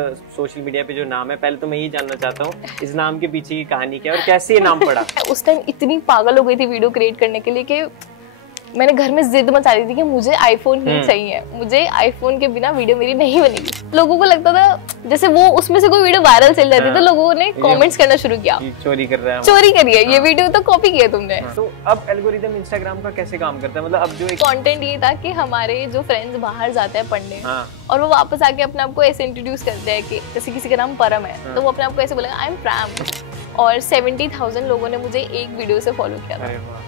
आपका social media पे जो नाम है, पहले तो मैं ये जानना चाहता हूँ इस नाम के पीछे की कहानी क्या है और कैसे ये नाम पड़ा? उस टाइम इतनी पागल हो गई थी वीडियो क्रिएट करने के लिए कि मैंने घर में जिद मचा दी थी कि मुझे आईफोन ही चाहिए, मुझे आईफोन के बिना वीडियो मेरी नहीं बनेगी। लोगों को लगता था जैसे वो उसमें से कोई वीडियो वायरल चल जाती तो लोगों ने कमेंट्स करना शुरू किया, चोरी कर रहा है, चोरी करी है, ये वीडियो तो कॉपी किया तुमने। तो अब एल्गोरिदम इंस्टाग्राम का कैसे काम करता है? मतलब अब जो एक कंटेंट ये था कि हमारे जो फ्रेंड्स बाहर जाते हैं पढ़ने और वो वापस आके अपने आप को ऐसे इंट्रोड्यूस करते हैं कि जैसे किसी का नाम परम है तो वो अपने आप को ऐसे बोलेगा आई एम प्राम, और 70,000 लोगों ने मुझे एक वीडियो से फॉलो किया था।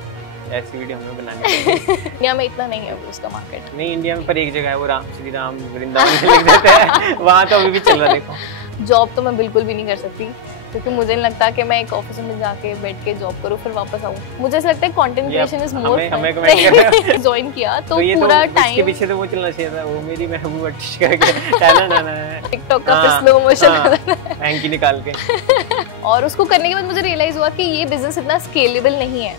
ऐसी वीडियो हमें बनानी चाहिए। इंडिया में इतना नहीं है उसका मार्केट। नहीं, इंडिया में पर एक जगह है वो राम श्री राम वृंदावन लिख देते हैं, वहाँ तो अभी भी चल रहा। देखो जॉब तो मैं बिल्कुल भी नहीं कर सकती क्योंकि मुझे नहीं लगता कि मैं एक ऑफिस में जाके बैठ के जॉब करूँ फिर वापस आऊँ। मुझे ऐसा लगता है content creation is more fun. Join किया तो पूरा टाइम इसके पीछे तो वो चलना चाहिए था, वो मेरी महबूब अर्टिश करके टिकटॉक का स्लो मोशन हैंकी निकाल के। और उसको करने के बाद मुझे रियलाइज हुआ कि ये बिजनेस इतना स्केलेबल नहीं है,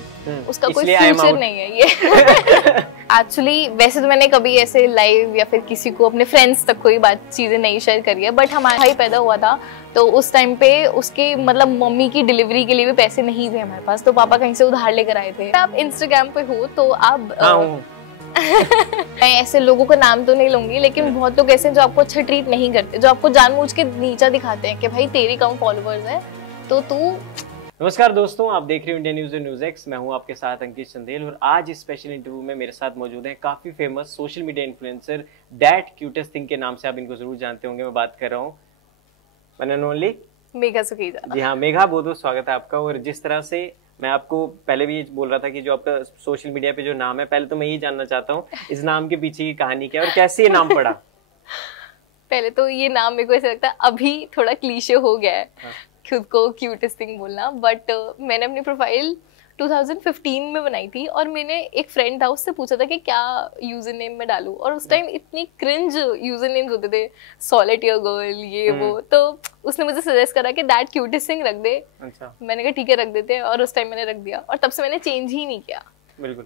उसका कोई फ्यूचर नहीं है ये। एक्चुअली वैसे तो मैंने कभी ऐसे लाइव या फिर किसी को अपने फ्रेंड्स तक कोई बात चीजें नहीं शेयर करी है, बट हमारा भाई पैदा हुआ था तो उस टाइम पे उसके मतलब मम्मी की डिलीवरी के लिए भी पैसे नहीं थे हमारे पास, तो पापा कहीं से उधार लेकर आए थे। आप इंस्टाग्राम पे हो तो आप मैं ऐसे लोगों का नाम तो नहीं लूंगी, लेकिन बहुत लोग ऐसे जो आपको अच्छा ट्रीट नहीं करते, जो आपको जानबूझ के नीचा दिखाते हैं कि भाई तेरी कम फॉलोअर्स है तो तू। नमस्कार दोस्तों, आप देख रहे हो इंडिया न्यूज़ न्यूज़ एक्स। मैं हूं आपके साथ अंकित चंदेल और आज इस स्पेशल इंटरव्यू में मेरे साथ मौजूद हैं काफी famous social media influencer that cutest thing के नाम से आप इनको जरूर जानते होंगे। मैं बात कर रहा हूँ one and only Megha Sukhija. जी हाँ मेघा, बहुत बहुत स्वागत है आपका। और जिस तरह से मैं आपको पहले भी बोल रहा था कि जो आपका सोशल मीडिया पे जो नाम है, पहले तो मैं ये जानना चाहता हूँ इस नाम के पीछे की कहानी क्या है और कैसे ये नाम पड़ा? पहले तो ये नाम मेरे को ऐसा लगता है अभी थोड़ा क्लीशे हो गया है खुद को क्यूटेस्ट थिंग बोलना, बट मैंने अपनी प्रोफाइल 2015 में बनाई थी और मैंने एक फ्रेंड था उससे पूछा था कि क्या यूजर नेम में डालूं, और उस टाइम इतनी क्रिंज यूजर नेम्स होते थे, सॉलिटेयर गर्ल ये वो, तो उसने मुझे सजेस्ट करा कि दैट क्यूटेस्ट थिंग रख दे। अच्छा। मैंने कहा ठीक है रख देते हैं, और उस टाइम मैंने रख दिया और तब से मैंने चेंज ही नहीं किया। बिल्कुल।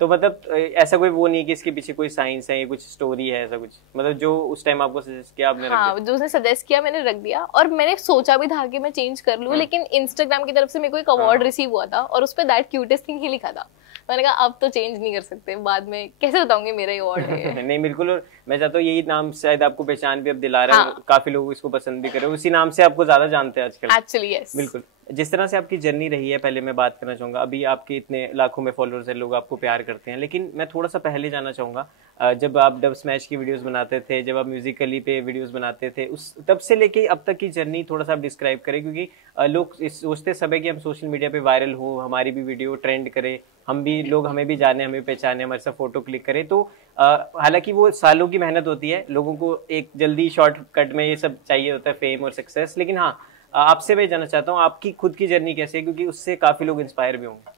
तो मतलब ऐसा कोई वो नहीं कि इसके पीछे कोई साइंस है, कुछ स्टोरी है, ऐसा कुछ मतलब जो उस टाइम आपको सजेस्ट किया आपने? हाँ, जो उसने सजेस्ट किया मैंने रख दिया, और मैंने सोचा भी था कि मैं चेंज कर लूं, लेकिन इंस्टाग्राम की तरफ से मेरे को एक अवार्ड रिसीव हुआ था और उस पे दैट क्यूटेस्ट थिंग ही लिखा था। मैंने कहा अब तो चेंज नहीं कर सकते, बाद में कैसे बताऊंगी मेरा ही अवार्ड है। नहीं बिल्कुल, और मैं चाहता हूँ यही नाम शायद आपको पहचान भी अब दिला रहा है। काफी लोग इसको पसंद भी कर रहे हैं, उसी नाम से आपको ज्यादा जानते हैं आजकल। एक्चुअली यस, बिल्कुल। जिस तरह से आपकी जर्नी रही है, पहले मैं बात करना चाहूंगा। अभी आपके इतने लाखों में फॉलोअर्स हैं, लोग आपको प्यार करते हैं, लेकिन मैं थोड़ा सा पहले जाना चाहूंगा जब आप डब स्मैश की वीडियोस बनाते थे, जब आप म्यूजिकली पे वीडियोस बनाते थे, उस तब से लेके अब तक की जर्नी थोड़ा सा आप डिस्क्राइब करें, क्योंकि लोग सोचते सब है कि हम सोशल मीडिया पे वायरल हो, हमारी भी वीडियो ट्रेंड करे, हम भी लोग हमें भी जाने, हमें पहचाने, हमारे साथ फोटो क्लिक करें। तो हालांकि वो सालों की मेहनत होती है, लोगों को एक जल्दी शॉर्टकट में ये सब चाहिए होता है, फेम और सक्सेस। लेकिन हाँ, आपसे मैं जानना चाहता हूँ आपकी खुद की जर्नी कैसे है, क्योंकि उससे काफी लोग इंस्पायर भी होंगे।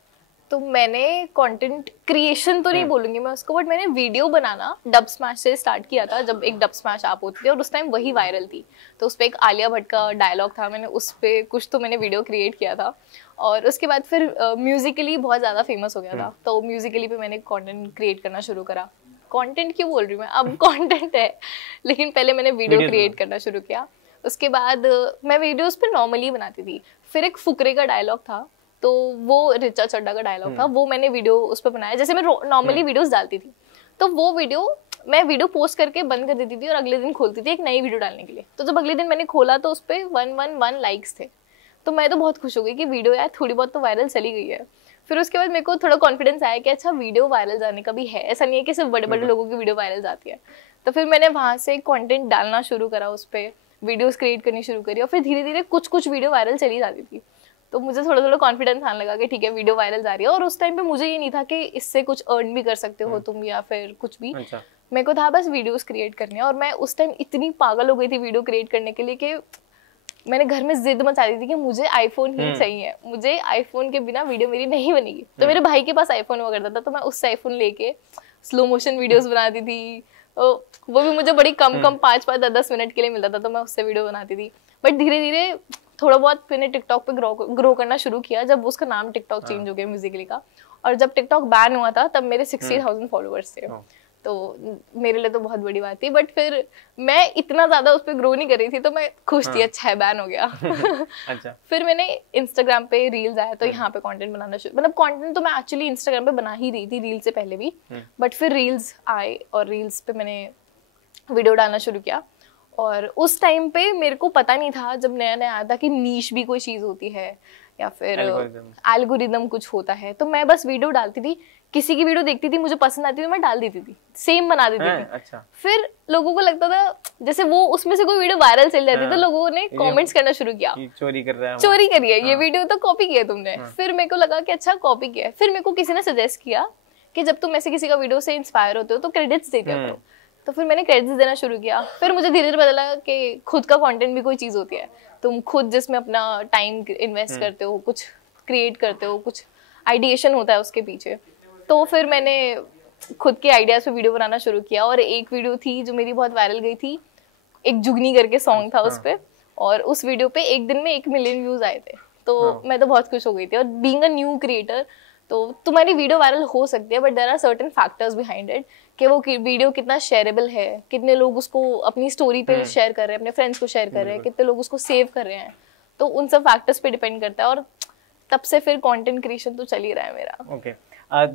तो मैंने कंटेंट क्रिएशन तो नहीं बोलूंगी मैं उसको, बट मैंने वीडियो बनाना डब स्मैश से स्टार्ट किया था, जब एक डब स्मैश आप होती थी और उस टाइम वही वायरल थी। तो उस पर एक आलिया भट्ट का डायलॉग था, मैंने उस पर कुछ तो मैंने वीडियो क्रिएट किया था, और उसके बाद फिर म्यूजिकली बहुत ज़्यादा फेमस हो गया था, तो म्यूजिकली पे मैंने कंटेंट क्रिएट करना शुरू करा। कंटेंट क्यों बोल रही हूँ मैं, अब कंटेंट है, लेकिन पहले मैंने वीडियो क्रिएट करना शुरू किया। उसके बाद मैं वीडियोस पे नॉर्मली बनाती थी, फिर एक फुकरे का डायलॉग था, तो वो रिचा चड्डा का डायलॉग था, वो मैंने वीडियो उस पर बनाया। जैसे मैं नॉर्मली वीडियोस डालती थी, तो वो मैं वीडियो पोस्ट करके बंद कर देती थी और अगले दिन खोलती थी एक नई वीडियो डालने के लिए। तो जब अगले दिन मैंने खोला तो उस पर 111 लाइक्स थे, तो मैं तो बहुत खुश हो गई कि वीडियो यार थोड़ी बहुत तो वायरल चली गई है। फिर उसके बाद मेरे को थोड़ा कॉन्फिडेंस आया कि अच्छा वीडियो वायरल जाने का भी है, ऐसा नहीं है कि सिर्फ बड़े बड़े लोगों की वीडियो वायरल जाती है। तो फिर मैंने वहाँ से कंटेंट डालना शुरू करा, उस पर वीडियोस क्रिएट करनी शुरू करी, और फिर धीरे धीरे कुछ वीडियो वायरल चली जाती थी। तो मुझे थोड़ा थोड़ा कॉन्फिडेंस आने लगा कि ठीक है वीडियो वायरल जा रही है, और उस टाइम पे मुझे ये नहीं था कि इससे कुछ अर्न भी कर सकते हो तुम या फिर कुछ भी। अच्छा। मेरे को था बस वीडियोस क्रिएट करने, और मैं उस टाइम इतनी पागल हो गई थी वीडियो क्रिएट करने के लिए कि मैंने घर में जिद मचा दी थी कि मुझे आईफोन ही चाहिए, मुझे आईफोन के बिना वीडियो मेरी नहीं बनेगी। तो मेरे भाई के पास आईफोन हुआ करता था, तो मैं उससे आईफोन लेके स्लो मोशन वीडियोस बनाती थी, वो भी मुझे बड़ी कम 5-10 मिनट के लिए मिलता था, तो मैं उससे वीडियो बनाती थी। बट धीरे धीरे थोड़ा बहुत मैंने टिकटॉक पे ग्रो करना शुरू किया, जब उसका नाम टिकटॉक चेंज हो गया म्यूजिकली का, और जब टिकटॉक बैन हुआ था तब मेरे 60,000 फॉलोअर्स थे। तो मेरे लिए तो बहुत बड़ी बात थी, बट फिर मैं इतना ज्यादा उस पर ग्रो नहीं कर रही थी, तो मैं खुश थी, अच्छा है बैन हो गया। अच्छा। फिर मैंने इंस्टाग्राम पे रील्स आया तो यहाँ पे कंटेंट बनाना शुरू, मतलब कंटेंट तो मैं एक्चुअली इंस्टाग्राम पे बना ही रही थी रील से पहले भी, बट फिर रील्स आए और रील्स पे मैंने वीडियो डालना शुरू किया। और उस टाइम पे मेरे को पता नहीं था, जब नया नया आया था, कि नीश भी कोई चीज होती है या फिर एल्गोरिदम कुछ होता है। तो मैं बस वीडियो डालती थी, किसी की वीडियो देखती थी, मुझे पसंद आती थी, मैं डाल देती थी, सेम बना देती थी। अच्छा। फिर लोगों को लगता था जैसे वो उसमें से कोई वीडियो वायरल चल जाती, तो लोगों ने कमेंट्स करना शुरू किया, चोरी कर रहा है, चोरी करी है, ये वीडियो तो कॉपी किया तुमने। फिर मेरे को लगा कि अच्छा कॉपी किया है। फिर मेरे को किसी ने सजेस्ट किया कि जब तुम ऐसे किसी का वीडियो से इंस्पायर होते हो तो क्रेडिट्स दे दिया करो। तो फिर मैंने क्रेडिट्स देना शुरू किया। फिर मुझे धीरे धीरे पता लगा कि खुद का कंटेंट भी कोई चीज होती है, तुम खुद जिसमें अपना टाइम इन्वेस्ट करते हो, कुछ क्रिएट करते हो, कुछ आइडिएशन होता है उसके पीछे। तो फिर मैंने खुद के आइडियाज पे वीडियो बनाना शुरू किया, और एक वीडियो थी जो मेरी बहुत वायरल गई थी, एक जुगनी करके सॉन्ग था उस पे, और उस वीडियो पे एक दिन में 1 मिलियन व्यूज आए थे। तो मैं तो बहुत खुश हो गई थी। और बीइंग अ न्यू क्रिएटर, तो तुम्हारी वीडियो वायरल हो सकती है, but there are certain factors behind it, कि वो वीडियो कितना शेयरेबल है, कितने लोग उसको अपनी स्टोरी पे शेयर कर रहे हैं, अपने फ्रेंड्स को शेयर कर रहे हैं, कितने लोग उसको सेव कर रहे हैं। तो उन सब फैक्टर्स पे डिपेंड करता है, और तब से फिर कंटेंट क्रिएशन तो चल ही रहा है मेरा। ओके।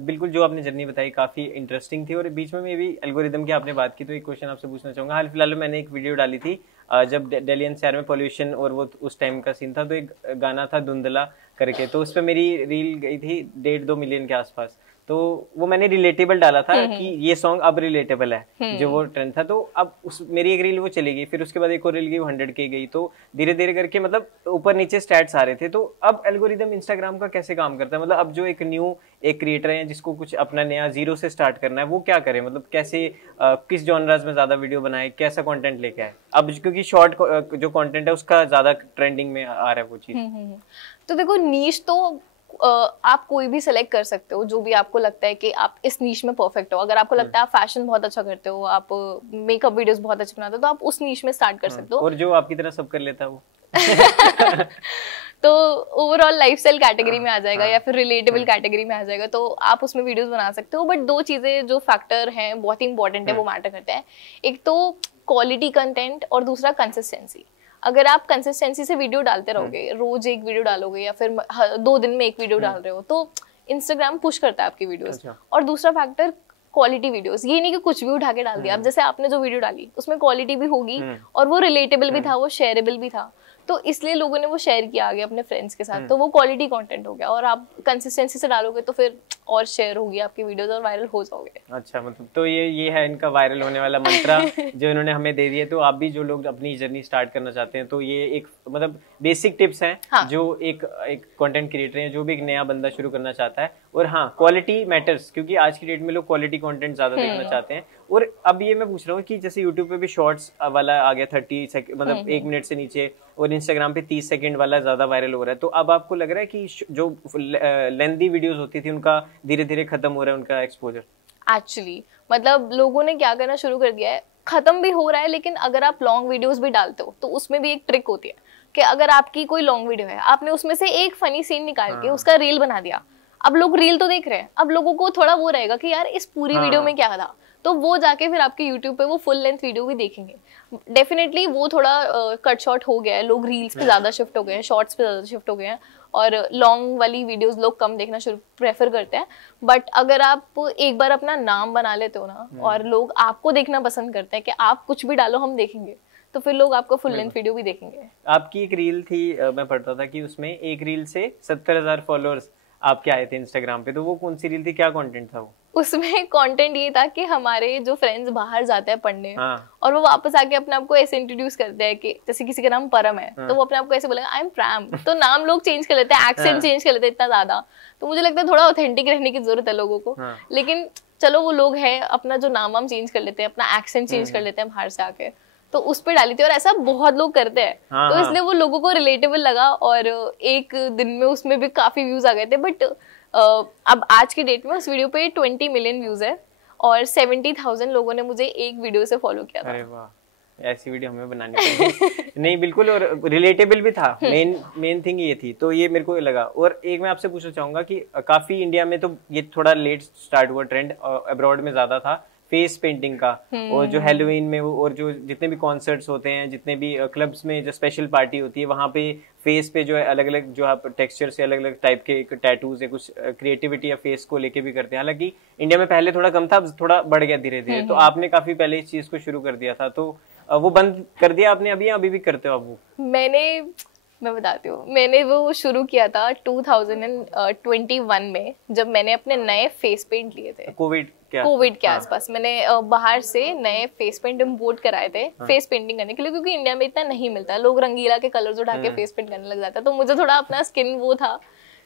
बिल्कुल, जो आपने जर्नी बताई काफी इंटरेस्टिंग थी, और बीच में भी एल्गोरिदम की आपने बात की, तो एक क्वेश्चन आपसे पूछना चाहूंगा। हाल फिलहाल मैंने एक वीडियो डाली थी, जब दिल्ली एनसीआर में पोल्यूशन और वो उस टाइम का सीन था, तो एक गाना था धुंधला करके, तो उस पर मेरी रील गई थी 1.5-2 मिलियन के आसपास। तो वो मैंने रिलेटेबल डाला था कि ये सॉन्ग अब रिलेटेबल है, जो वो ट्रेंड था। तो अब उस मेरी एक रील वो चली गई, फिर उसके बाद एक और रील गई, 100K गई। तो धीरे धीरे करके मतलब ऊपर नीचे स्टैट्स आ रहे थे। तो अब एल्गोरिदम इंस्टाग्राम का कैसे काम करता है? मतलब अब जो एक क्रिएटर है जिसको कुछ अपना नया जीरो से स्टार्ट करना है, वो क्या करे? मतलब कैसे किस जॉनरास में ज्यादा वीडियो बनाए, कैसा कंटेंट लेके आए? अब क्योंकि शॉर्ट जो कंटेंट है उसका ज्यादा ट्रेंडिंग में आ रहा है वो चीज। तो देखो, नीश तो आप कोई भी सेलेक्ट कर सकते हो, जो भी आपको लगता है कि आप इस नीश में परफेक्ट हो। अगर आपको लगता है आप फैशन बहुत अच्छा करते हो, आप मेकअप वीडियोस बहुत अच्छे बनाते हो, तो आप उस नीश में स्टार्ट कर सकते हो। और जो आपकी तरह सब कर लेता है वो तो ओवरऑल लाइफस्टाइल कैटेगरी में आ जाएगा, या फिर रिलेटेबल कैटेगरी में आ जाएगा, तो आप उसमें वीडियोस बना सकते हो। बट 2 चीजें जो फैक्टर हैं बहुत ही इंपॉर्टेंट है, वो मैटर करते हैं। एक तो क्वालिटी कंटेंट, और दूसरा कंसिस्टेंसी। अगर आप कंसिस्टेंसी से वीडियो डालते रहोगे, रोज एक वीडियो डालोगे, या फिर 2 दिन में एक वीडियो डाल रहे हो, तो इंस्टाग्राम पुश करता है आपकी वीडियोस। और दूसरा फैक्टर क्वालिटी वीडियोस। ये नहीं कि कुछ भी उठा के डाल दिया। अब जैसे आपने जो वीडियो डाली उसमें क्वालिटी भी होगी, और वो रिलेटेबल भी था, वो शेयरेबल भी था, तो इसलिए लोगों ने वो शेयर किया आगे अपने फ्रेंड्स के साथ, तो वो क्वालिटी कंटेंट हो गया। और आप कंसिस्टेंसी से डालोगे तो फिर और शेयर होगी आपकी वीडियोस, और वायरल हो जाओगे। अच्छा, मतलब तो ये है इनका वायरल होने वाला मंत्रा जो इन्होंने हमें दे दिया। तो आप भी जो लोग अपनी जर्नी स्टार्ट करना चाहते हैं, तो ये एक मतलब बेसिक टिप्स हैं। हाँ। जो एक कंटेंट क्रिएटर है, जो भी एक नया बंदा शुरू करना चाहता है। और हाँ, क्वालिटी मैटर्स, क्योंकि आज की डेट में लोग क्वालिटी कंटेंट ज्यादा देखना चाहते हैं। और अब ये मैं पूछ रहा हूँ कि जैसे यूट्यूब पे भी शॉर्ट्स वाला आ गया 30 सेकंड, मतलब 1 मिनट से नीचे, और इंस्टाग्राम पे 30 सेकंड वाला ज्यादा वायरल हो रहा है। तो अब आपको लग रहा है कि जो लेंथी वीडियोस होती थी उनका धीरे धीरे खत्म हो रहा है उनका एक्सपोजर? एक्चुअली मतलब लोगों ने क्या करना शुरू कर दिया है, खत्म भी हो रहा है, लेकिन अगर आप लॉन्ग वीडियोस भी डालते हो तो उसमें भी एक ट्रिक होती है कि अगर आपकी कोई लॉन्ग वीडियो है, आपने उसमें से एक फनी सीन निकाल के उसका रील बना दिया। अब लोग रील तो देख रहे हैं, अब लोगों को थोड़ा वो रहेगा कि यार इस पूरी वीडियो में क्या था, तो वो जाके फिर आपके यूट्यूब पे वो फुल लेंथ वीडियो भी देखेंगे। डेफिनेटली वो थोड़ा कट शॉर्ट हो गया है, लोग रील्स पे ज्यादा शिफ्ट हो गए हैं, शॉर्ट्स पे ज्यादा शिफ्ट हो गए हैं, और लॉन्ग वाली वीडियोस लोग कम देखना शुरू प्रेफर करते हैं। बट अगर आप एक बार अपना नाम बना लेते हो ना, और लोग आपको देखना पसंद करते हैं कि आप कुछ भी डालो हम देखेंगे, तो फिर लोग आपको फुल लेंथ वीडियो भी देखेंगे। आपकी एक रील थी, मैं पढ़ता था कि उसमें एक रील से 70,000 फॉलोअर्स आपके आए थे इंस्टाग्राम पे। तो वो कौन सी रील थी, क्या कंटेंट था वो? उसमें कंटेंट ये था कि हमारे जो फ्रेंड्स बाहर जाते हैं पढ़ने, और वो वापस आके अपने आप को ऐसे इंट्रोड्यूस करते हैं कि जैसे किसी का नाम परम है, तो वो अपने आप को ऐसे बोलेगा आई एम प्रैम। तो नाम लोग चेंज कर लेते हैं, एक्सेंट चेंज कर लेते हैं इतना ज्यादा। तो मुझे लगता है थोड़ा ऑथेंटिक रहने की जरूरत है लोगों को। लेकिन चलो वो लोग हैं, अपना जो नाम हम चेंज कर लेते हैं, अपना एक्सेंट चेंज कर लेते हैं बाहर से आके, तो उस पे डाली थी। और ऐसा बहुत लोग करते हैं, तो इसलिए वो लोगों को रिलेटेबल लगा, और एक दिन में उसमें भी काफी व्यूज आ गए थे। बट अब आज की डेट में उस वीडियो पे 20 मिलियन व्यूज है, और 70,000 लोगों ने मुझे एक वीडियो से फॉलो किया था। अरे वाह, ऐसी वीडियो हमें बनानी पड़ेगी। नहीं बिल्कुल, और रिलेटेबल भी था, मेन थिंग ये थी। तो ये मेरे को लगा। और एक मैं आपसे पूछना चाहूंगा कि काफी इंडिया में तो ये थोड़ा लेट स्टार्ट हुआ ट्रेंड, अब्रॉड में ज्यादा था, फेस पेंटिंग का, और जो हैलोवीन में और जो जितने भी कॉन्सर्ट्स होते हैं, जितने भी क्लब्स में जो स्पेशल पार्टी होती है, वहाँ पे फेस पे जो है अलग अलग जो आप टेक्सचर से अलग अलग टाइप के टैटूज है, कुछ क्रिएटिविटी या फेस को लेके भी करते हैं। हालांकि इंडिया में पहले थोड़ा कम था, अब थोड़ा बढ़ गया धीरे धीरे। तो आपने काफी पहले इस चीज को शुरू कर दिया था, तो वो बंद कर दिया आपने अभी, या अभी भी करते हो आप वो? मैं बताती हूँ, मैंने वो शुरू किया था 2021 में, जब मैंने अपने नए फेस पेंट लिए थे कोविड के आसपास। मैंने बाहर से नए फेस पेंट इम्पोर्ट कराए थे फेस पेंटिंग करने के लिए, क्योंकि इंडिया में इतना नहीं मिलता, लोग रंगीला के कलर्स उठा के फेस पेंट करने लग जाता है। तो मुझे थोड़ा अपना स्किन वो था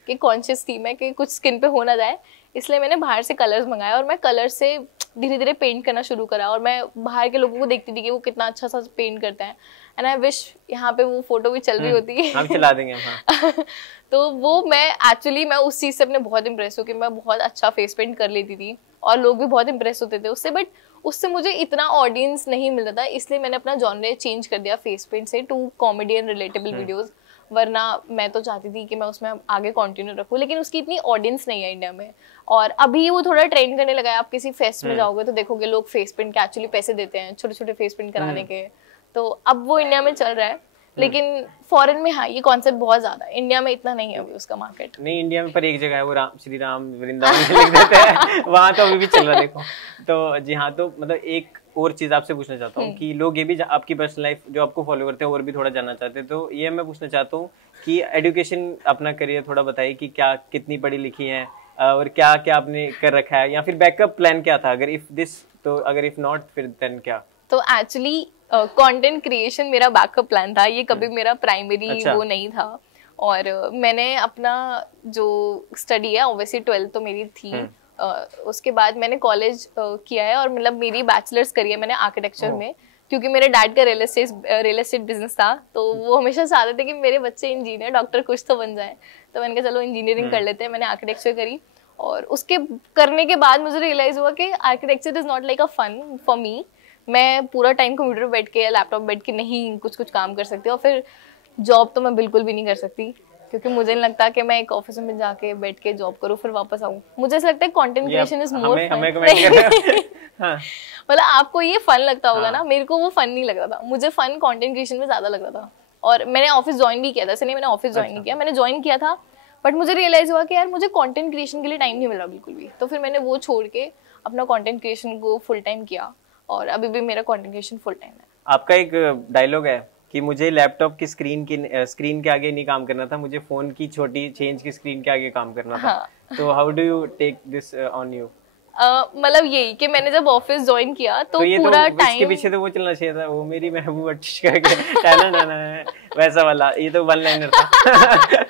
कि कॉन्शियस थी मैं कि कुछ स्किन पे हो ना जाए, इसलिए मैंने बाहर से कलर्स मंगाया और मैं कलर से धीरे धीरे पेंट करना शुरू करा। और मैं बाहर के लोगों को देखती थी कि वो कितना अच्छा सा पेंट करते हैं, एंड आई विश यहाँ पे वो फोटो भी चल रही होती। हम चला देंगे। हाँ। तो वो मैं उस चीज से अपने बहुत इम्प्रेस हूँ कि मैं बहुत अच्छा फेस पेंट कर लेती थी और लोग भी बहुत इम्प्रेस होते थे उससे, बट उससे मुझे इतना ऑडियंस नहीं मिलता था, इसलिए मैंने अपना जॉनर चेंज कर दिया फेस पेंट से to comedy and relatable videos. वरना मैं तो चाहती थी कि मैं उसमें आगे कंटिन्यू रखूं, लेकिन उसकी इतनी ऑडियंस नहीं है इंडिया में। और अभी वो थोड़ा ट्रेंड करने लगा है, आप किसी फेस्ट में जाओगे तो देखोगे लोग फेस पेंट के एक्चुअली पैसे देते हैं, छोटे छोटे फेस पेंट कराने के। तो अब वो इंडिया में चल रहा है, लेकिन फॉरेन में हाँ ये कॉन्सेप्ट बहुत ज्यादा है, इंडिया में इतना नहीं है अभी उसका मार्केट। नहीं, इंडिया में पर एक जगह है, वो श्री राम वृंदावन लिख देते हैं, वहां तो अभी भी चल रहा है, देखो। तो जी हाँ, तो मतलब एक और चीज आपसे पूछना चाहता हूँ कि लोग ये भी आपकी पर्सनल लाइफ जो आपको फॉलो करते हैं और भी थोड़ा जानना चाहते हैं, तो ये मैं पूछना चाहता हूँ कि एजुकेशन, अपना करियर थोड़ा बताइए कि क्या कितनी पढ़ी लिखी है और क्या क्या आपने कर रखा है, या फिर बैकअप प्लान क्या था, अगर इफ दिस तो, अगर इफ नॉट फिर देन क्या? तो एक्चुअली कंटेंट क्रिएशन मेरा बैकअप प्लान था, ये कभी मेरा प्राइमरी वो नहीं था। और मैंने अपना जो स्टडी है ऑब्वियसली 12th तो मेरी थी, उसके बाद मैंने कॉलेज किया है और मतलब मेरी बैचलर्स करी है मैंने आर्किटेक्चर में, क्योंकि मेरे डैड का रियल एस्टेट बिजनेस था, तो वो हमेशा चाहते थे कि मेरे बच्चे इंजीनियर डॉक्टर कुछ तो बन जाए। तो मैंने कहा चलो इंजीनियरिंग कर लेते हैं, मैंने आर्किटेक्चर करी। और उसके करने के बाद मुझे रियलाइज हुआ कि architecture is not like a fun for me. मैं पूरा टाइम कंप्यूटर पे बैठ के या लैपटॉप बैठ के नहीं कुछ काम कर सकती, और फिर जॉब तो मैं बिल्कुल भी नहीं कर सकती, क्योंकि मुझे नहीं लगता कि मैं एक ऑफिस में जाके बैठ के जॉब करूँ फिर वापस आऊँ। मुझे ऐसा लगता है content creation is more fun. मतलब आपको ये फन लगता होगा ना, मेरे को वो फन नहीं लगता था, मुझे फन कंटेंट क्रिएशन में ज्यादा लगता था। और मैंने ऑफिस ज्वाइन भी किया था, मैंने ऑफिस ज्वाइन नहीं किया, मैंने ज्वाइन किया था, बट मुझे रियलाइज हुआ कि यार मुझे कंटेंट क्रिएशन के लिए टाइम नहीं मिला बिल्कुल भी। तो फिर मैंने वो छोड़ के अपना कंटेंट क्रिएशन को फुल टाइम किया, और अभी भी मेरा कंटेंट क्रिएशन फुल टाइम है। आपका एक डायलॉग है कि मुझे लैपटॉप की स्क्रीन के आगे नहीं काम करना था, मुझे फोन की छोटी चेंज की स्क्रीन के आगे काम करना था। तो how do you take this on you? मतलब यही कि मैंने जब ऑफिस ज्वाइन किया तो पूरा टाइम इसके पीछे तो वो चलना चाहिए था, वो मेरी महबूबा वैसा वाला, ये तो वन लाइनर था।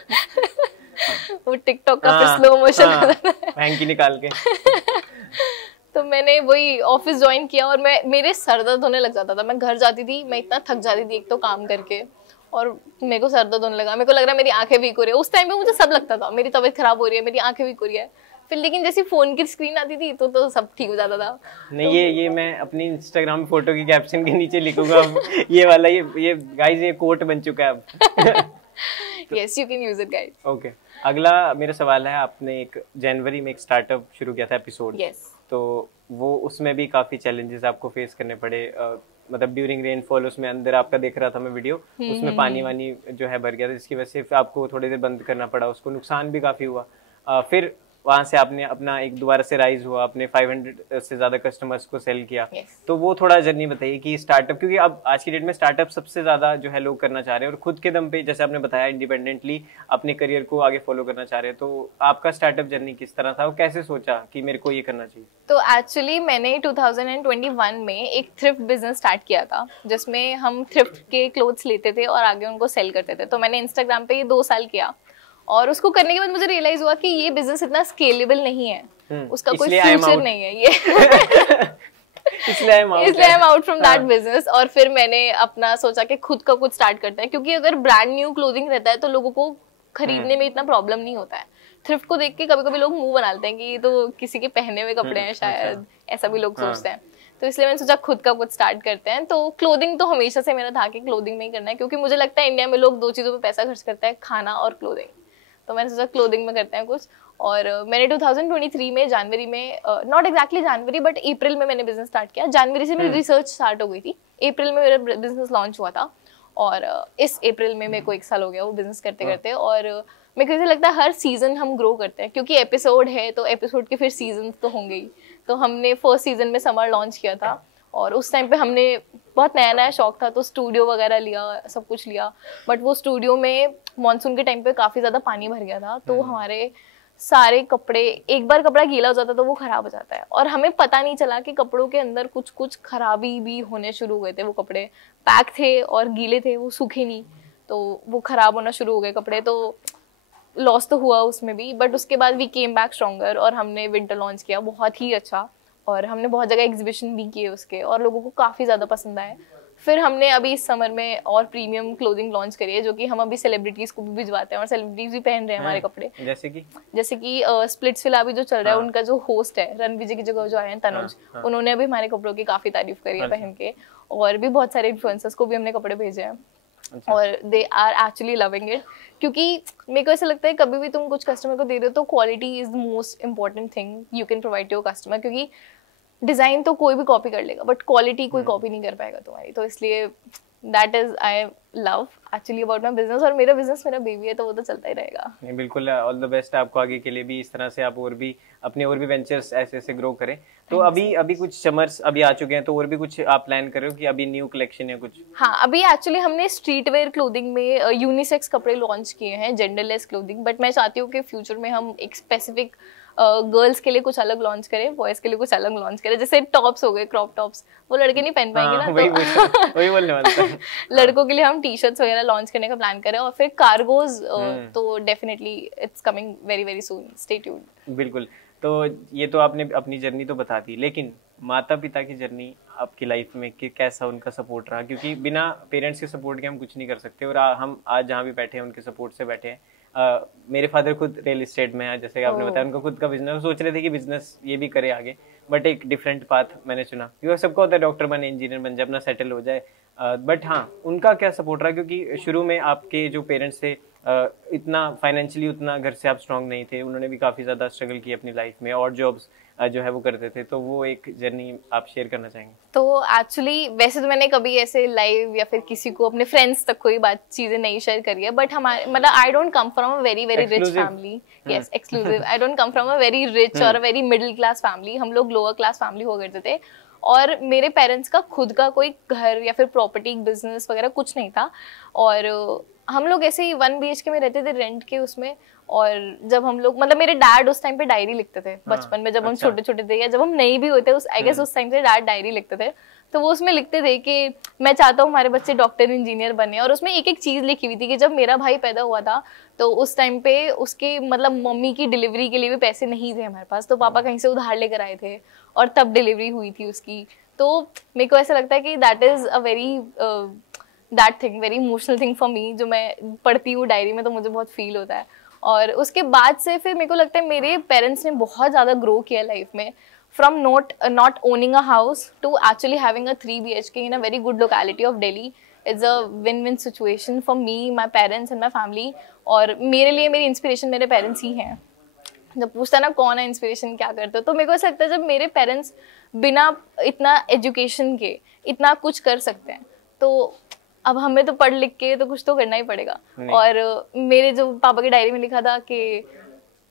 वो टिकटॉक का स्लो मोशन हैंकी निकाल के। तो मैंने वही ऑफिस ज्वाइन किया और मेरे सर दर्द होने लग जाता था। मैं घर जाती थी, मैं इतना थक जाती थी एक तो काम करके, और मेरे को सर दर्द होने लगा, मेरे को लग रहा है मेरी आंखें वीक हो रही है। उस टाइम पे मुझे सब लगता था मेरी तबीयत खराब हो रही है, मेरी आंखें वीक हो रही है। फिर लेकिन जैसी फोन की स्क्रीन आती थी तो सब ठीक हो जाता था। नहीं तो ये मैं अपनी इंस्टाग्राम फोटो की कैप्शन के नीचे लिखूंगा ये वाला, ये गाइस ये कोट बन चुका है अब। Yes, you can use it, guys. Okay. अगला मेरा सवाल है, आपने एक जनवरी में एक स्टार्टअप शुरू किया था एपिसोड। Yes. तो वो उसमें भी काफी चैलेंजेस आपको फेस करने पड़े, मतलब ड्यूरिंग रेनफॉल, उसमें अंदर आपका देख रहा था मैं वीडियो, उसमें पानी वानी जो है भर गया था, जिसकी वजह से आपको थोड़ी देर बंद करना पड़ा, उसको नुकसान भी काफी हुआ। फिर वहां से आपने अपना एक दोबारा से राइज हुआ, आपने 500 से ज्यादा कस्टमर्स को सेल किया। Yes. तो वो थोड़ा जर्नी बताइए कि स्टार्टअप, क्योंकि अब आज की डेट में स्टार्टअप सबसे ज्यादा जो है लोग करना चाह रहे हैं, और खुद के दम पे, जैसे आपने बताया, इंडिपेंडेंटली अपने करियर को आगे फॉलो करना चाह रहे हैं। तो आपका स्टार्टअप जर्नी किस तरह था, और कैसे सोचा कि मेरे को ये करना चाहिए? तो एक्चुअली मैंने 2021 में एक थ्रिफ्ट बिजनेस स्टार्ट किया था, जिसमें हम थ्रिफ्ट के क्लोथ्स लेते थे और आगे उनको सेल करते थे। तो मैंने इंस्टाग्राम पे ये 2 साल किया, और उसको करने के बाद मुझे रियलाइज हुआ कि ये बिजनेस इतना स्केलेबल नहीं है, उसका कोई फ्यूचर नहीं है ये। इसलिए I am out from that business. और फिर मैंने अपना सोचा कि खुद का कुछ स्टार्ट करते हैं, क्योंकि अगर ब्रांड न्यू क्लोथिंग रहता है तो लोगों को खरीदने में इतना प्रॉब्लम नहीं होता है। थ्रिफ्ट को देख के कभी कभी लोग मुंह बना लेते हैं कि ये तो किसी के पहने हुए कपड़े हैं शायद, ऐसा भी लोग सोचते हैं। तो इसलिए मैंने सोचा खुद का कुछ स्टार्ट करते हैं। तो क्लोथिंग तो हमेशा से मेरा था कि क्लोथिंग में ही करना है, क्योंकि मुझे लगता है इंडिया में लोग 2 चीजों पे पैसा खर्च करते हैं, खाना और क्लोथिंग। तो मैंने सोचा क्लोथिंग में करते हैं कुछ। और मैंने 2023 में जनवरी में, नॉट एग्जैक्टली जनवरी बट अप्रैल में मैंने बिजनेस स्टार्ट किया। जनवरी से मेरी रिसर्च स्टार्ट हो गई थी, अप्रैल में मेरा बिजनेस लॉन्च हुआ था, और इस अप्रैल में मेरे को 1 साल हो गया वो बिजनेस करते करते। और मेरे को ऐसा लगता है हर सीजन हम ग्रो करते हैं, क्योंकि एपिसोड है तो एपिसोड के फिर सीजन तो होंगे ही। तो हमने फर्स्ट सीजन में समर लॉन्च किया था, और उस टाइम पे हमने बहुत नया नया शौक था, तो स्टूडियो वगैरह लिया, सब कुछ लिया। बट वो स्टूडियो में मानसून के टाइम पे काफ़ी ज़्यादा पानी भर गया था, तो हमारे सारे कपड़े, एक बार कपड़ा गीला हो जाता तो वो खराब हो जाता है, और हमें पता नहीं चला कि कपड़ों के अंदर कुछ कुछ खराबी भी होने शुरू हो गए थे। वो कपड़े पैक थे और गीले थे, वो सूखे नहीं, तो वो खराब होना शुरू हो गए कपड़े। तो लॉस तो हुआ उसमें भी, बट उसके बाद वी केम बैक स्ट्रॉन्गर, और हमने विंटर लॉन्च किया बहुत ही अच्छा, और हमने बहुत जगह एग्जीबिशन भी किए उसके, और लोगों को काफ़ी ज़्यादा पसंद आए। फिर हमने अभी इस समर में और प्रीमियम क्लोथिंग लॉन्च करी है, जो कि हम अभी सेलिब्रिटीज़ को भी भिजवाते हैं, और सेलिब्रिटीज़ भी पहन रहे हैं हमारे कपड़े। जैसे कि स्प्लिट्सविला अभी जो चल रहा है, उनका जो होस्ट है रणवीर जी की जगह जो आए हैं तनुज, उन्होंने भी हमारे कपड़ों की काफ़ी तारीफ करी है पहन के, और भी बहुत सारे इन्फ्लुएंसर्स को भी हमने कपड़े भेजे हैं, और they are actually loving it. क्योंकि मेरे को ऐसा लगता है कभी भी तुम कुछ कस्टमर को दे रहे हो तो quality is the most important thing you can provide to your customer, क्योंकि डिजाइन तो कोई भी कॉपी कर लेगा बट क्वालिटी कोई कॉपी नहीं कर पाएगा तुम्हारी। तो इसलिए that is I love actually about my business, और मेरा बिजनेस मेरा बेबी है तो वो तो चलता ही रहेगा। नहीं, बिल्कुल ऑल द बेस्ट आपको आगे के लिए भी, इस तरह से आप और भी अपने और भी वेंचर्स ऐसे ऐसे ग्रो करें। तो अभी कुछ समर्स अभी आ चुके हैं, तो और भी कुछ आप प्लान कर रहे हो कि अभी न्यू कलेक्शन है कुछ? हाँ, अभी एक्चुअली हमने स्ट्रीट वेयर क्लोथिंग में यूनिसेक्स कपड़े लॉन्च किए हैं, जेंडरलेस क्लोथिंग, बट मैं चाहती हूँ कि फ्यूचर में हम एक स्पेसिफिक गर्ल्स के लिए कुछ अलग लॉन्च करें, बॉयज के लिए कुछ अलग लॉन्च करें। जैसे टॉप्स हो गए, क्रॉप टॉप्स, वो लड़के नहीं पहन पाएंगे ना, वही बोलने वाला था। लड़कों के लिए हम टी शर्ट्स वगैरह लॉन्च करने का प्लान करें, और फिर कार्गोज तो definitely it's coming very very soon, stay tuned. बिल्कुल। तो ये तो आपने अपनी जर्नी तो बता दी, लेकिन माता पिता की जर्नी आपकी लाइफ में कि कैसा उनका सपोर्ट रहा? क्योंकि बिना पेरेंट्स के सपोर्ट के हम कुछ नहीं कर सकते, और हम आज जहाँ भी बैठे हैं उनके सपोर्ट से बैठे हैं। मेरे फादर खुद रियल एस्टेट में है, जैसे आपने बताया, उनका खुद का बिजनेस, सोच रहे थे कि बिजनेस ये भी करे आगे, बट एक डिफरेंट पाथ मैंने चुना, क्योंकि सबका होता है डॉक्टर बने, इंजीनियर बन जाए, अपना सेटल हो जाए। बट हाँ, उनका क्या सपोर्ट रहा? क्योंकि शुरू में आपके जो पेरेंट्स थे इतना फाइनेंशियली उतना घर से आप स्ट्रांग नहीं थे, उन्होंने भी काफ़ी ज़्यादा स्ट्रगल की अपनी लाइफ में, और जॉब्स जो है वो करते थे, तो वो एक जर्नी आप शेयर करना चाहेंगे? तो एक्चुअली वैसे तो मैंने कभी ऐसे लाइव या फिर किसी को, अपने फ्रेंड्स तक कोई बात चीजें नहीं शेयर करी है, बट हमारे मतलब I don't come from a very very rich family. Yes, exclusive. I don't come from a very rich और वेरी मिडिल क्लास फैमिली। हम लोग लोअर क्लास फैमिली हुआ करते थे, और मेरे पेरेंट्स का खुद का कोई घर या फिर प्रॉपर्टी बिजनेस वगैरह कुछ नहीं था, और हम लोग ऐसे ही 1 BHK में रहते थे रेंट के उसमें। और जब हम लोग, मतलब मेरे डैड उस टाइम पे डायरी लिखते थे बचपन में, जब हम छोटे छोटे थे, या जब हम नहीं भी होते, उस आई गेस उस टाइम से डैड डायरी लिखते थे, तो वो उसमें लिखते थे कि मैं चाहता हूँ हमारे बच्चे डॉक्टर इंजीनियर बने। और उसमें एक एक चीज लिखी हुई थी कि जब मेरा भाई पैदा हुआ था तो उस टाइम पे उसके मतलब मम्मी की डिलीवरी के लिए भी पैसे नहीं थे हमारे पास, तो पापा कहीं से उधार लेकर आए थे, और तब डिलीवरी हुई थी उसकी। तो मेरे को ऐसा लगता है कि that is a very that thing, very emotional thing for me. जो मैं पढ़ती हूँ डायरी में तो मुझे बहुत फील होता है। और उसके बाद से फिर मेरे को लगता है मेरे पेरेंट्स ने बहुत ज़्यादा ग्रो किया लाइफ में, from not owning a house to actually having a 3 BHK in a very good locality of Delhi. It's a win win situation for me, my parents and my family. और मेरे लिए मेरी इंस्पिरेशन मेरे पेरेंट्स ही हैं। जब पूछता है ना कौन है इंस्पिरेशन, क्या करते हो, तो मेरे को ऐसा लगता है जब मेरे पेरेंट्स बिना इतना एजुकेशन के इतना कुछ कर सकते हैं, तो अब हमें तो पढ़ लिख के तो कुछ तो करना ही पड़ेगा। और मेरे जो पापा की डायरी में लिखा था कि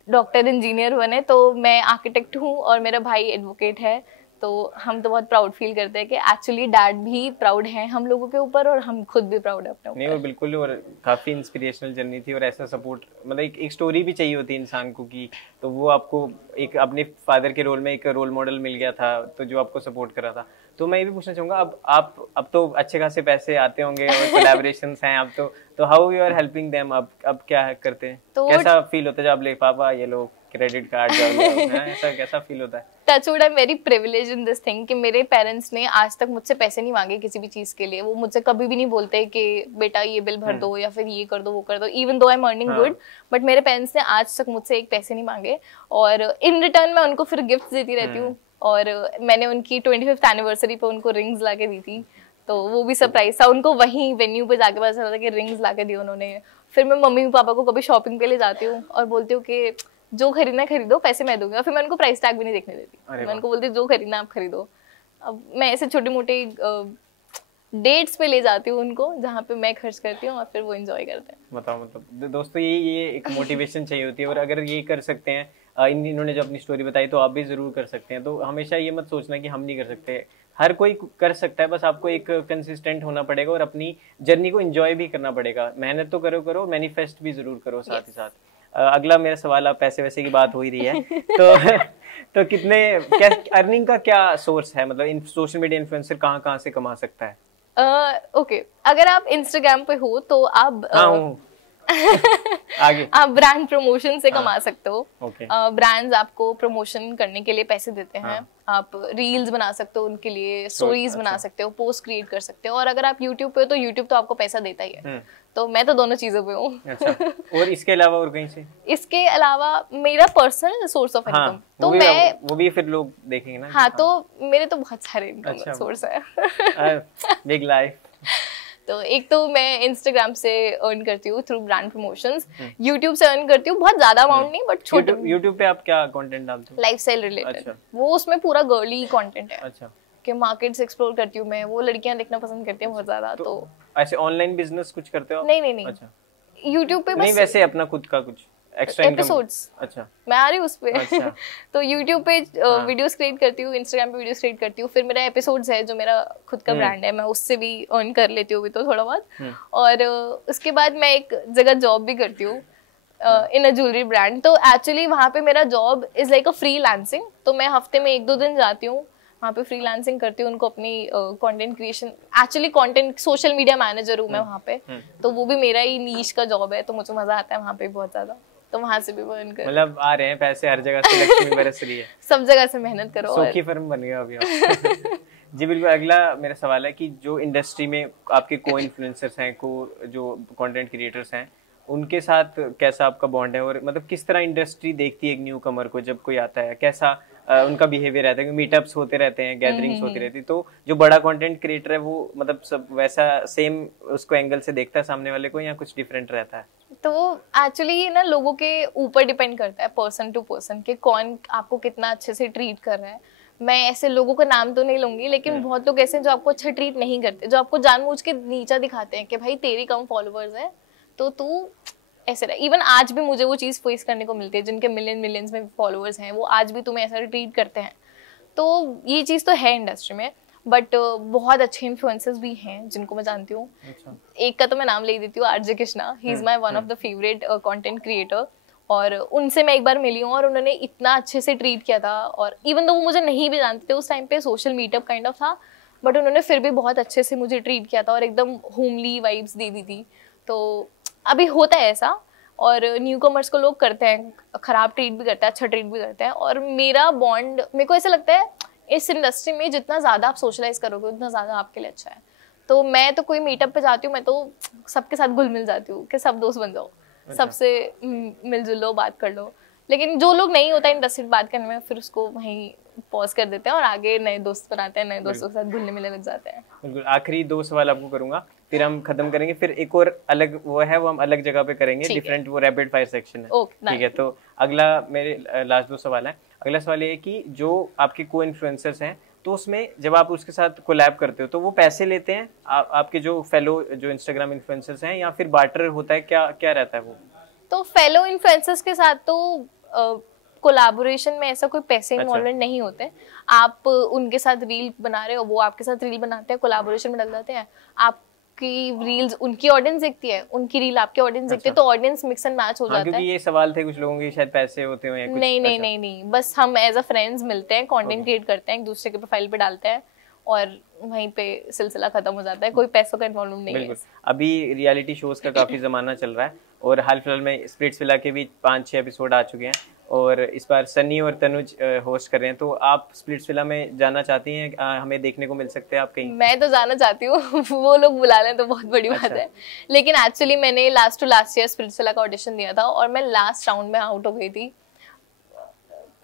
डॉक्टर इंजीनियर बने, तो मैं आर्किटेक्ट हूँ और मेरा भाई एडवोकेट है, तो हम तो बहुत प्राउड फील करते हैं कि एक्चुअली डैड भी प्राउड हैं हम लोगों के ऊपर, और हम खुद भी प्राउड है अपने ऊपर। नहीं, वो बिल्कुल, और काफ़ी इंस्पिरेशनल जर्नी थी, और ऐसा सपोर्ट मतलब एक स्टोरी भी चाहिए होती है इंसान को की, तो वो आपको एक अपने फादर के रोल में एक रोल मॉडल मिल गया था, तो जो आपको सपोर्ट कर रहा था। तो मैं ये भी पूछना चाहूँगा, अब तो अच्छे खासे पैसे आते होंगे और कोलैबोरेशंस हैं, अब तो how you are helping them? अब क्या करते हैं? तो कैसा फील होता है जब ले पापा ये लो क्रेडिट कार्ड ऐसा कैसा फील होता है? Touchwood, I am very privileged in this thing कि मेरे पेरेंट्स ने आज तक मुझसे पैसे नहीं मांगे किसी भी चीज के लिए। वो मुझसे कभी भी नहीं बोलते कि बेटा ये बिल भर दो या फिर ये कर दो वो कर दो, even though I am earning good, but मेरे पेरेंट्स ने आज तक मुझसे एक पैसे नहीं मांगे। और इन रिटर्न मैं उनको फिर गिफ्ट देती रहती हूँ, और मैंने उनकी 25th एनिवर्सरी पे उनको रिंग्स ला के दी थी, तो वो भी सरप्राइज था उनको, वहीं वेन्यू पे जाके पता चला था कि रिंग्स ला के दी उन्होंने। फिर मैं मम्मी पापा को कभी शॉपिंग पे ले जाती हूँ और बोलती हूँ कि जो खरीदना है खरीदो, पैसे मैं दूंगी, और फिर मैं उनको प्राइस टैग भी नहीं देखने देती, मैं उनको बोलती हूँ जो खरीदना आप खरीदो। अब मैं ऐसे छोटे मोटे डेट्स पे ले जाती हूँ उनको जहाँ पे मैं खर्च करती हूँ और फिर वो एंजॉय करते हैं। बताओ, मतलब दोस्तों ये एक मोटिवेशन चाहिए होती है, और अगर ये कर सकते हैं इन्होंने जो अपनी स्टोरी बताई, तो आप भी जरूर कर सकते हैं। तो हमेशा ये मत सोचना कि हम नहीं कर सकते, हर कोई कर सकता है, बस आपको एक कंसिस्टेंट होना पड़ेगा और अपनी जर्नी को एंजॉय भी करना पड़ेगा। मेहनत तो करो, मैनिफेस्ट भी जरूर करो साथ ही साथ। अगला मेरा सवाल, आप पैसे वैसे की बात हो ही रही है तो कितने, क्या अर्निंग का क्या सोर्स है, मतलब इन सोशल मीडिया इन्फ्लुएंसर कहाँ से कमा सकता है? ओके, अगर आप इंस्टाग्राम पे हो तो आप आगे आप ब्रांड प्रमोशन से कमा सकते हो। okay. ब्रांड्स आपको प्रमोशन करने के लिए पैसे देते हैं। आप रील्स बना सकते हो उनके लिए, स्टोरीज बना सकते हो, पोस्ट क्रिएट कर सकते हो। और अगर आप यूट्यूब पे हो तो यूट्यूब तो आपको पैसा देता ही है। तो मैं तो दोनों चीजों पे हूँ। अच्छा। और इसके अलावा और कहीं से? इसके अलावा मेरा पर्सनल सोर्स ऑफ इनकम, तो वो भी फिर लोग देखेंगे ना। हाँ, तो मेरे तो बहुत सारे इनकम सोर्स है। Big life. तो एक तो मैं इंस्टाग्राम से अर्न करती हूँ थ्रू ब्रांड प्रमोशंस, यूट्यूब से अर्न करती हूँ, बहुत ज्यादा अमाउंट नहीं बट छोटे। यूट्यूब पे आप क्या कंटेंट डालते हो? Lifestyle related. वो उसमें पूरा गर्ली कंटेंट है। अच्छा। कि मार्केट्स एक्सप्लोर करती हूँ मैं, वो लड़कियां देखना पसंद करती हैं बहुत ज्यादा। तो ऐसे ऑनलाइन बिजनेस कुछ करते हो? नहीं। अच्छा, यूट्यूब पे बस नहीं, वैसे अपना खुद का कुछ एक्स्ट्रा एपिसोड्स। अच्छा, मैं आ रही हूँ उस पे। अच्छा। तो यूट्यूब पे वीडियोस क्रिएट करती हूँ, इंस्टाग्राम पे वीडियोस क्रिएट करती हूँ, फिर मेरा एपिसोड्स है जो मेरा खुद का ब्रांड है, मैं उससे भी अर्न कर लेती हूँ भी तो थोड़ा बहुत। और उसके बाद मैं एक जगह जॉब भी करती हूँ इन अ ज्वेलरी ब्रांड। तो एक्चुअली वहाँ पे मेरा job is like a freelancing. तो मैं हफ्ते में 1-2 दिन जाती हूँ वहाँ पे, फ्रीलांसिंग करती हूँ, उनको अपनी content creation, actually content social media manager हूँ मैं वहाँ पे। तो वो भी मेरा ही नीश का जॉब है, तो मुझे मजा आता है वहाँ पे बहुत ज्यादा। तो वहाँ से भी अर्न कर, मतलब आ रहे हैं पैसे हर जगह से, लक्ष्मी बरस रही है। सब जगह से मेहनत करो, सोखी फर्म बन गया अभी आप। जी बिल्कुल। अगला मेरा सवाल है कि जो इंडस्ट्री में आपके को इन्फ्लुएंसर्स हैं, जो कंटेंट क्रिएटर्स हैं, उनके साथ कैसा आपका बॉन्ड है, और मतलब किस तरह इंडस्ट्री देखती है एक न्यू कमर को जब कोई आता है, कैसा उनका बिहेवियर रहता है? मीटअप्स होते रहते हैं, गैदरिंग्स होती रहती है, तो जो बड़ा कंटेंट क्रिएटर है वो मतलब सब वैसा सेम उसको एंगल से देखता है सामने वाले को, या कुछ डिफरेंट रहता है? तो एक्चुअली ना लोगों के ऊपर डिपेंड करता है, पर्सन टू पर्सन, कि कौन आपको कितना अच्छे से ट्रीट कर रहा है। मैं ऐसे लोगों का नाम तो नहीं लूंगी, लेकिन बहुत लोग ऐसे हैं जो आपको अच्छा ट्रीट नहीं करते, जो आपको जानबूझ के नीचा दिखाते हैं कि भाई तेरी कम फॉलोअर्स है तो तू ऐसे रहा। इवन आज भी मुझे वो चीज़ फेस करने को मिलती है, जिनके मिलियंस में फॉलोअर्स हैं वो आज भी तुम्हें ऐसा ट्रीट करते हैं। तो ये चीज़ तो है इंडस्ट्री में, बट बहुत अच्छे इन्फ्लुएंसर्स भी हैं जिनको मैं जानती हूँ। अच्छा। एक का तो मैं नाम ले देती हूँ, RJ Krishna. He is my one of the favourite content creator. और उनसे मैं एक बार मिली हूँ और उन्होंने इतना अच्छे से ट्रीट किया था, और इवन दो वो मुझे नहीं भी जानते थे उस टाइम पे, सोशल मीटअप काइंड ऑफ था, बट उन्होंने फिर भी बहुत अच्छे से मुझे ट्रीट किया था और एकदम होमली वाइब्स दे दी थी। तो अभी होता है ऐसा, और न्यू कमर्स को लोग करते हैं, खराब ट्रीट भी करते हैं, अच्छा ट्रीट भी करते हैं। और मेरा बॉन्ड, मेरे को ऐसा लगता है इस इंडस्ट्री में जितना ज़्यादा आप सोशलाइज करोगे उतना ज़्यादा आपके लिए अच्छा है। तो मैं तो कोई मीटअप पे जाती हूँ, मैं तो सबके साथ घुल मिल जाती हूँ कि सब दोस्त बन जाओ, सबसे मिलजुल लो, बात कर लो। लेकिन जो लोग नहीं होता इंडस्ट्री में बात करने में, फिर उसको वहीं पॉज कर देते हैं और आगे नए दोस्त बनाते हैं, नए दोस्तों के साथ घुलने मिलने लग जाते हैं। बिल्कुल। आखिरी 2 सवाल आपको करूंगा, फिर हम खत्म करेंगे, फिर एक और अलग वो है, वो हम अलग जगह पे करेंगे, डिफरेंट, वो रैपिड फायर सेक्शन है। ठीक है। तो अगला मेरे लास्ट 2 सवाल है। अगला सवाल ये है कि जो आपके को इन्फ्लुएंसर्स हैं, तो उसमें जब आप उसके साथ कोलैब करते हो तो वो पैसे लेते हैं आपके जो फेलो जो इंस्टाग्राम इन्फ्लुएंसर्स हैं, या फिर बार्टर होता है, क्या रहता है वो? तो फेलो इन्फ्लुएंसर्स के साथ तो कोलैबोरेशन में ऐसा कोई पैसे इन्वॉल्वमेंट नहीं होते। आप उनके साथ रील बना रहे हो, वो आपके साथ रील बनाते हैं, कोलैबोरेशन में डल जाते हैं। आपकी रील्स उनकी ऑडियंस देखती है, उनकी रील आपकी ऑडियंस देखती है, तो ऑडियंस मिक्स एंड मैच हो जाता है। क्योंकि ये सवाल थे कुछ लोगों के, शायद पैसे होते हो या कुछ। नहीं, बस हम एज अ फ्रेंड्स मिलते हैं, कंटेंट क्रिएट करते हैं, एक दूसरे के प्रोफाइल पे डालते हैं और वहीं पे सिलसिला खत्म हो जाता है, कोई पैसों का इन्वॉल्वमेंट नहीं है। अभी रियलिटी शोज का काफी जमाना चल रहा है, और हाल फिलहाल में स्प्लिट्सविला के भी 5-6 एपिसोड आ चुके हैं, और इस बार सन्नी और तनुज होस्ट कर रहे हैं। तो आप स्प्लिट्सविला में जाना चाहती हैं? हमें देखने को मिल सकते हैं आप कहीं? मैं तो जाना चाहती हूँ। वो लोग बुला लें तो बहुत बड़ी बात है। लेकिन एक्चुअली मैंने लास्ट ईयर स्प्लिट्सविला का ऑडिशन दिया था और मैं लास्ट राउंड में आउट हो गई थी।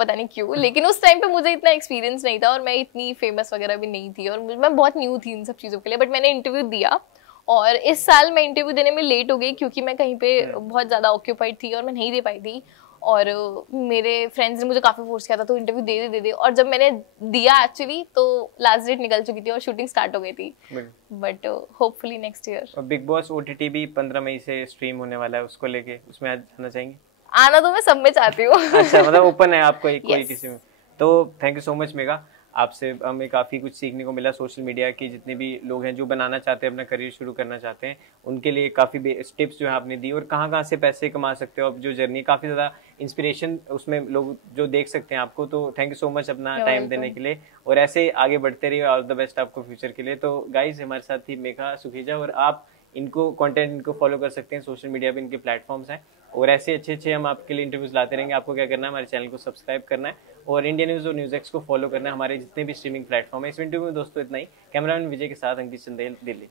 पता नहीं क्यों, लेकिन उस टाइम पे मुझे इतना एक्सपीरियंस नहीं था और मैं इतनी फेमस वगैरह भी नहीं थी और मैं बहुत न्यू थी इन सब चीज़ों के लिए, बट मैंने इंटरव्यू दिया। और इस साल मैं इंटरव्यू देने में लेट हो गई क्योंकि मैं कहीं पे बहुत ज़्यादा ऑक्यूपाइड थी और मैं नहीं दे पाई थी। और मेरे फ्रेंड्स ने मुझे काफ़ी फोर्स किया था तो इंटरव्यू दे दे, और जब मैंने दिया एक्चुअली तो लास्ट डेट निकल चुकी थी और शूटिंग स्टार्ट हो गई थी, बट होपफुली नेक्स्ट ईयर। और बिग बॉस OTT भी 15 मई से स्ट्रीम होने वाला है, उसको लेके उसमें आज जाना चाहेंगे? आना तो मैं सब में चाहती हूँ। अच्छा, मतलब ओपन है आपको एक कोई Yes. किसी में। तो thank you so much Megha, आपसे हमें काफ़ी कुछ सीखने को मिला। सोशल मीडिया की जितने भी लोग हैं जो बनाना चाहते हैं, अपना करियर शुरू करना चाहते हैं, उनके लिए काफ़ी टिप्स जो है आपने दी, और कहाँ से पैसे कमा सकते हो, अब जो जर्नी काफ़ी ज़्यादा इंस्पिरेशन उसमें लोग जो देख सकते हैं आपको। तो थैंक यू सो मच अपना टाइम देने के लिए, और ऐसे आगे बढ़ते रहिए। ऑल द बेस्ट आपको फ्यूचर के लिए। तो गाइज हमारे साथ थी मेघा सुखेजा, और आप इनको कंटेंट इनको फॉलो कर सकते हैं, सोशल मीडिया पे इनके प्लेटफॉर्म्स हैं, और ऐसे अच्छे हम आपके लिए इंटरव्यूज लाते रहेंगे। आपको क्या करना है, हमारे चैनल को सब्सक्राइब करना है और इंडिया न्यूज़ और न्यूज़ एक्स को फॉलो करना है, हमारे जितने भी स्ट्रीमिंग प्लेटफॉर्म है। इस इंटरव्यू में दोस्तों इतना ही। कैमरामैन विजय के साथ अंकित चंदेल, दिल्ली।